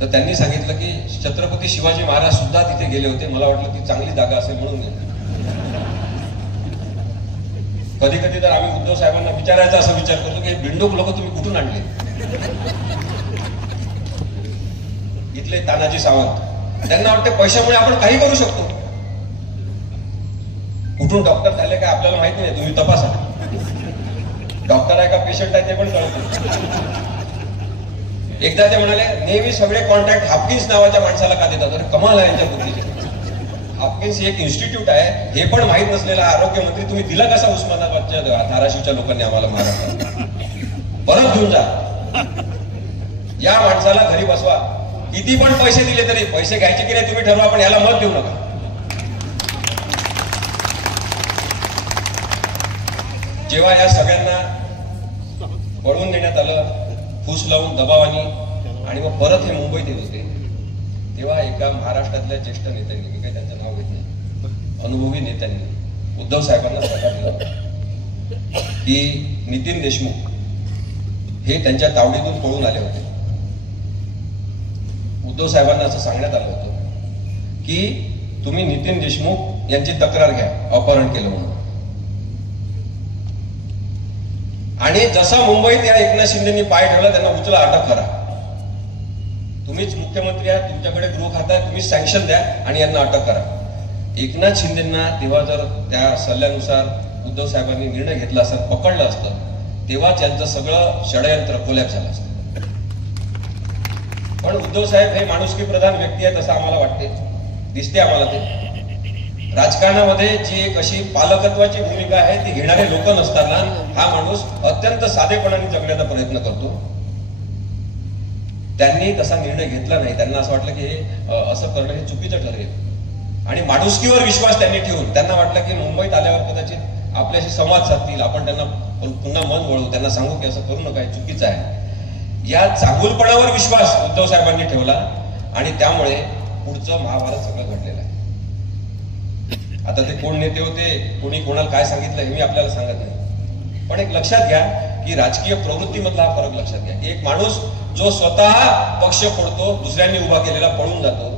तर त्यांनी सांगितलं की छत्रपती शिवाजी महाराज सुद्धा तिथे गेले होते, मला वाटलं ती चांगली जागा असेल म्हणून गेले. कधी कधी तर आम्ही उद्धव साहेबांना विचारायचा असा विचार करतो की बिंडोक लोक तुम्ही कुठून आणले, इथले तानाजी सावंत. त्यांना वाटते पैशामुळे आपण काही करू शकतो. कुठून डॉक्टर झाले काय आपल्याला माहित नाही, तुम्ही तपासा. डॉक्टर आहे का पेशंट आहे ते पण कळतं. एकदा ते म्हणाले नेहमी सगळे कॉन्टॅक्ट हापकिन्स नावाच्या माणसाला का देतात. अरे कमाल आहे यांच्या बुद्धीचे. हापकिन्स ही एक इन्स्टिट्यूट आहे हे पण माहित नसलेला आरोग्यमंत्री तुम्ही दिला कसा उस्मानाबादच्या धाराशिवच्या लोकांनी आम्हाला महाराष्ट्रात. परत घेऊन जा या माणसाला, घरी बसवा. किती पण पैसे दिले तरी, पैसे घ्यायचे की नाही तुम्ही ठरवा, पण याला मत देऊ नका. जेव्हा या सगळ्यांना पळवून देण्यात आलं, फूस लावून दबावानी, आणि मग परत हे मुंबईत येत होते, तेव्हा एका महाराष्ट्रातल्या ज्येष्ठ नेत्यांनी, मी काही त्यांचं नाव घेत नाही, अनुभवी नेत्यांनी उद्धव साहेबांना सल्ला दिला की नितीन देशमुख हे त्यांच्या तावडीतून पळून आले होते. उद्धव साहेबांना असं सांगण्यात आलं होतं की तुम्ही नितीन देशमुख यांची तक्रार घ्या, अपहरण केलं म्हणून. आणि जसा मुंबईत या एकनाथ शिंदेनी पाय ठेवला त्यांना उचला, अटक करा. तुम्हीच मुख्यमंत्री आहात, तुमच्याकडे गृह खाता आहे, तुम्हीच सँक्शन द्या आणि यांना अटक करा. एकनाथ शिंदेना तेव्हा जर त्या सल्ल्यानुसार उद्धव साहेबांनी निर्णय घेतला असता, पकडलं असतं, तेव्हाच यांचं सगळं षडयंत्र कोलॅप्स झालं असतं. पण उद्धव साहेब हे माणुसकी प्रधान व्यक्ती आहेत असं आम्हाला वाटते, दिसते आम्हाला. ते राजकारणामध्ये जी एक अशी पालकत्वाची भूमिका आहे ती घेणारे लोक नसताना हा माणूस अत्यंत साधेपणाने जगण्याचा प्रयत्न करतो. त्यांनी तसा निर्णय घेतला नाही. त्यांना असं वाटलं की हे असं करणं हे चुकीचं ठरेल, आणि माणुसकीवर विश्वास त्यांनी ठेवून त्यांना वाटलं की मुंबईत आल्यावर कदाचित आपल्याशी संवाद साधतील, आपण त्यांना पुन्हा मन वळवू, त्यांना सांगू की असं करू नका, हे चुकीचं आहे. या चांगुलपणावर विश्वास उद्धव साहेबांनी ठेवला आणि त्यामुळे पुढचं महाभारत सगळं घडलेलं आहे. आता ते कोण नेते होते, कोणी कोणाला काय सांगितलं हे मी आपल्याला सांगत नाही, पण एक लक्षात घ्या की राजकीय प्रवृत्तीमधला हा फरक लक्षात घ्या. एक माणूस जो स्वतः पक्ष फोडतो, दुसऱ्यांनी उभा केलेला पळून जातो,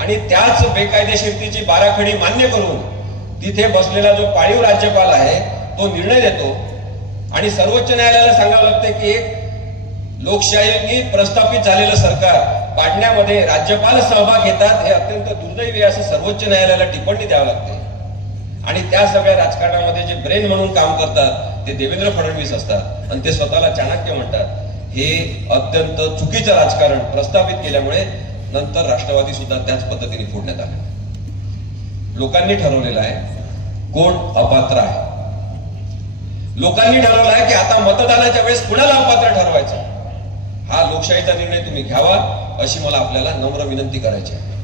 आणि त्याच बेकायदेशीरतेची बाराखडी मान्य करून तिथे बसलेला जो पाळीव राज्यपाल आहे तो निर्णय देतो, आणि सर्वोच्च न्यायालयाला सांगावं लागतं की एक लोकशाहीने प्रस्थापित झालेलं सरकार पाडण्यामध्ये राज्यपाल सहभाग घेतात, हे अत्यंत दुर्दैवी असं सर्वोच्च न्यायालयाला टिप्पणी द्यावं लागते. आणि त्या सगळ्या राजकारणामध्ये जे ब्रेन म्हणून काम करतात ते देवेंद्र फडणवीस असतात, आणि ते स्वतःला चाणक्य म्हणतात. हे अत्यंत चुकीचं राजकारण प्रस्थापित केल्यामुळे नंतर राष्ट्रवादी सुद्धा त्याच पद्धतीने फोडण्यात आले. लोकांनी ठरवलेलं आहे कोण अपात्र आहे. लोकांनी ठरवलं आहे की आता मतदानाच्या वेळेस कुणाला अपात्र ठरवायचं. हा लोकशाहीचा निर्णय तुम्ही घ्यावा अशी मला आपल्याला नम्र विनंती करायची आहे.